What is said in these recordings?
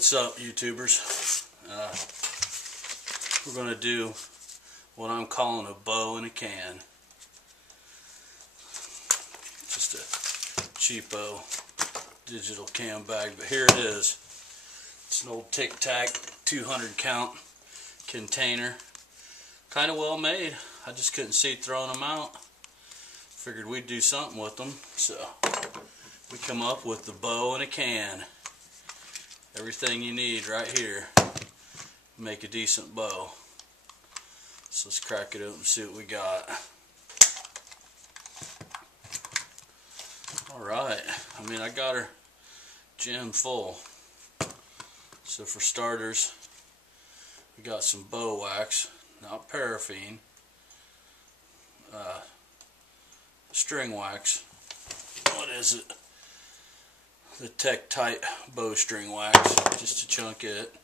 What's up, YouTubers? We're going to do what I'm calling a bow in a can. Just a cheapo digital cam bag, but here it is. It's an old Tic Tac 200 count container. Kind of well made. I just couldn't see throwing them out. Figured we'd do something with them, so we come up with the bow in a can. Everything you need right here. Make a decent bow. So let's crack it open and see what we got. Alright, I mean, I got her jammed full. So for starters, we got some bow wax, not paraffin, string wax. What is it? The Tektite bowstring wax, just to chunk it.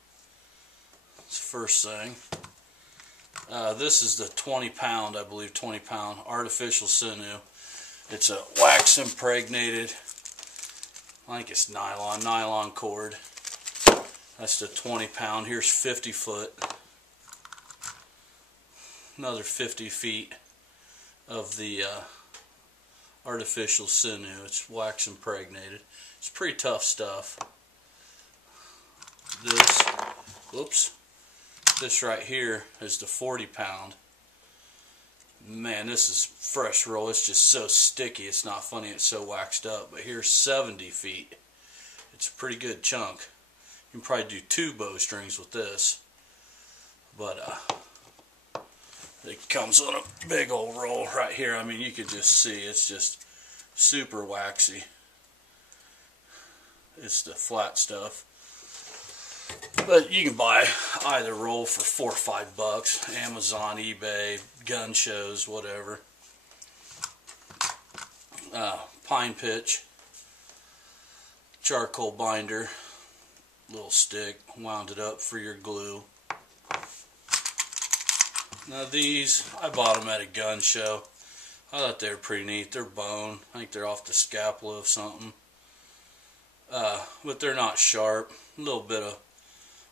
That's the first thing. This is the 20 pound, I believe 20 pound artificial sinew. It's a wax impregnated, I think it's nylon cord. That's the 20 pound. Here's 50 foot. Another 50 feet of the artificial sinew. It's wax impregnated. It's pretty tough stuff. This right here is the 40 pound. Man, this is fresh roll. It's just so sticky. It's not funny. It's so waxed up. But here's 70 feet. It's a pretty good chunk. You can probably do 2 bowstrings with this. But it comes on a big old roll right here. I mean, you can just see it's just super waxy. It's the flat stuff. But you can buy either roll for $4 or $5. Amazon, eBay, gun shows, whatever. Pine pitch, charcoal binder, little stick, wound it up for your glue. Now these, I bought them at a gun show. I thought they were pretty neat. They're bone. I think they're off the scapula of something. But they're not sharp. A little bit of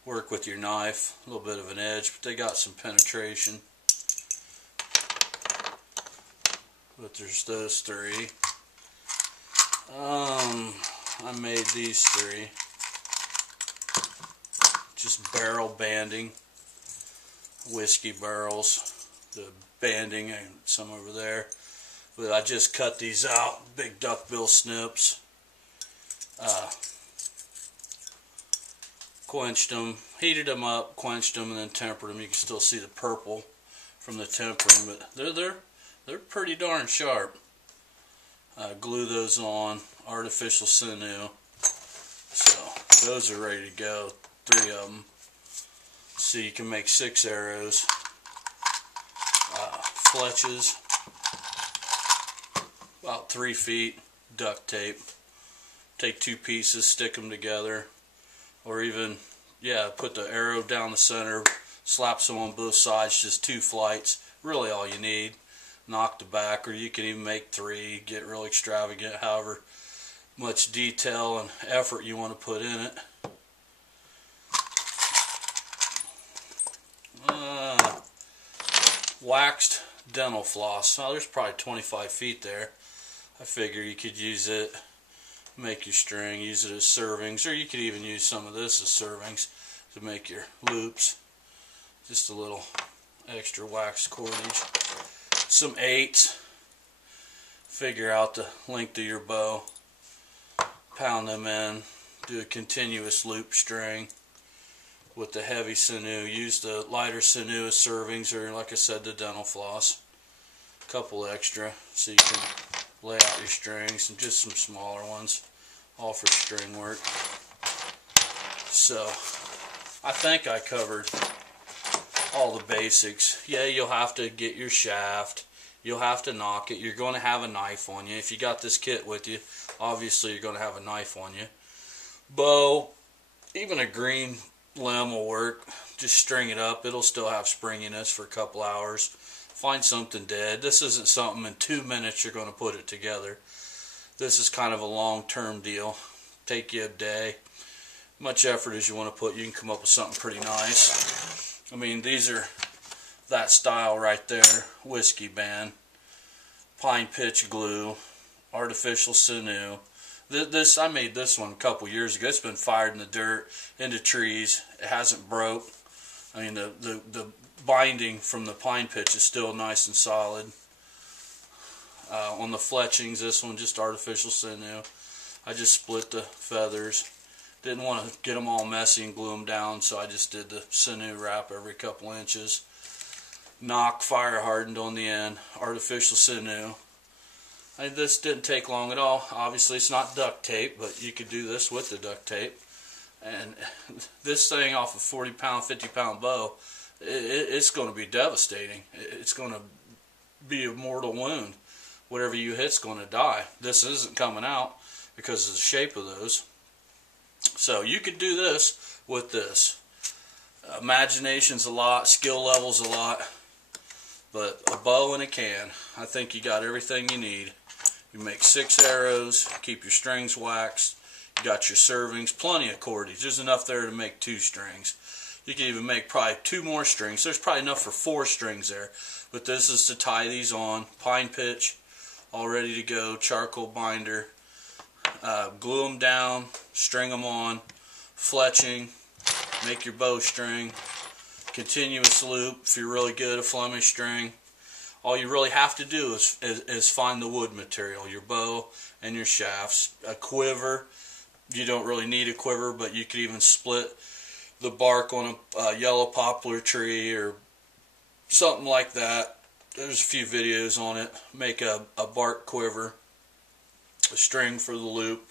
work with your knife, a little bit of an edge, but they got some penetration. But there's those 3. I made these 3. Just barrel banding, whiskey barrels, the banding, and some over there. But I just cut these out, big duckbill snips. Quenched them, heated them up, quenched them, and then tempered them. You can still see the purple from the tempering, but they're pretty darn sharp. Glue those on, artificial sinew. So those are ready to go. 3 of them. So you can make 6 arrows. Fletches, about 3 feet. Duct tape. Take 2 pieces, stick them together. Or even, put the arrow down the center, slap some on both sides, just 2 flights, really all you need. Knock the back, or you can even make 3, get real extravagant, however much detail and effort you want to put in it. Waxed dental floss. Now there's probably 25 feet there. I figure you could use it. Make your string, use it as servings, or you could even use some of this as servings to make your loops. Just a little extra wax cordage. Some 8s. Figure out the length of your bow. Pound them in. Do a continuous loop string with the heavy sinew. Use the lighter sinew as servings, or like I said, the dental floss. A couple extra so you can lay out your strings, and just some smaller ones, all for string work. So I think I covered all the basics. Yeah, you'll have to get your shaft, you'll have to knock it, you're going to have a knife on you. If you got this kit with you, obviously you're going to have a knife on you. Bow, even a green limb will work. Just string it up, it'll still have springiness for a couple hours. Find something dead. This isn't something in 2 minutes you're going to put it together. This is kind of a long-term deal. Take you a day. much effort as you want to put, you can come up with something pretty nice. I mean, these are that style right there: whiskey band, pine pitch glue, artificial sinew. This, I made this one a couple years ago. It's been fired in the dirt, into trees. It hasn't broke. I mean, the binding from the pine pitch is still nice and solid. On the fletchings, this one just artificial sinew. I just split the feathers. Didn't want to get them all messy and glue them down, so I just did the sinew wrap every couple inches. Knock fire hardened on the end, artificial sinew. This didn't take long at all. Obviously it's not duct tape, but you could do this with the duct tape. And this thing off a 40-pound, 50-pound bow, it's going to be devastating. It's going to be a mortal wound. Whatever you hit's going to die. This isn't coming out because of the shape of those. So you could do this with this. Imagination's a lot, skill level's a lot, but a bow and a can, I think you got everything you need. You make 6 arrows, keep your strings waxed, you got your servings, plenty of cordage. There's enough there to make 2 strings. You can even make probably 2 more strings. There's probably enough for 4 strings there. But this is to tie these on. Pine pitch, all ready to go, charcoal binder. Glue them down, string them on, fletching, make your bowstring, continuous loop if you're really good at Flemish string. All you really have to do is find the wood material, your bow and your shafts. A quiver, you don't really need a quiver, but you could even split the bark on a yellow poplar tree or something like that. There's a few videos on it. Make a bark quiver, a string for the loop.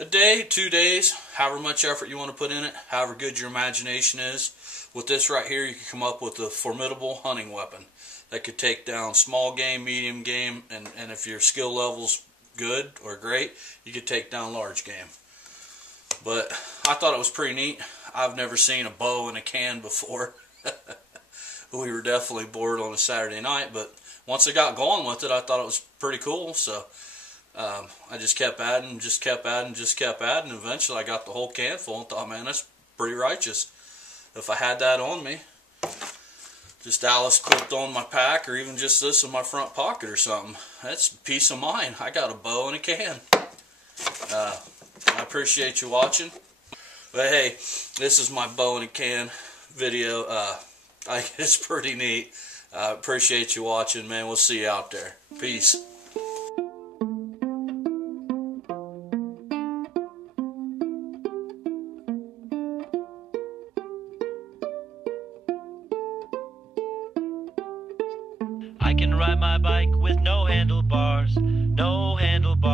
A day, 2 days, however much effort you want to put in it, however good your imagination is. With this right here, you can come up with a formidable hunting weapon that could take down small game, medium game, and if your skill level's good or great, you could take down large game. But I thought it was pretty neat. I've never seen a bow in a can before. We were definitely bored on a Saturday night, but once I got going with it, I thought it was pretty cool. So I just kept adding, just kept adding, and eventually I got the whole can full and thought, man, that's pretty righteous. If I had that on me, just Alice clipped on my pack, or even just this in my front pocket or something, that's peace of mind. I got a bow and a can. I appreciate you watching. But hey, this is my bow and a can video. I think it's pretty neat. I appreciate you watching, man. We'll see you out there. Peace. I can ride my bike with no handlebars, no handlebars.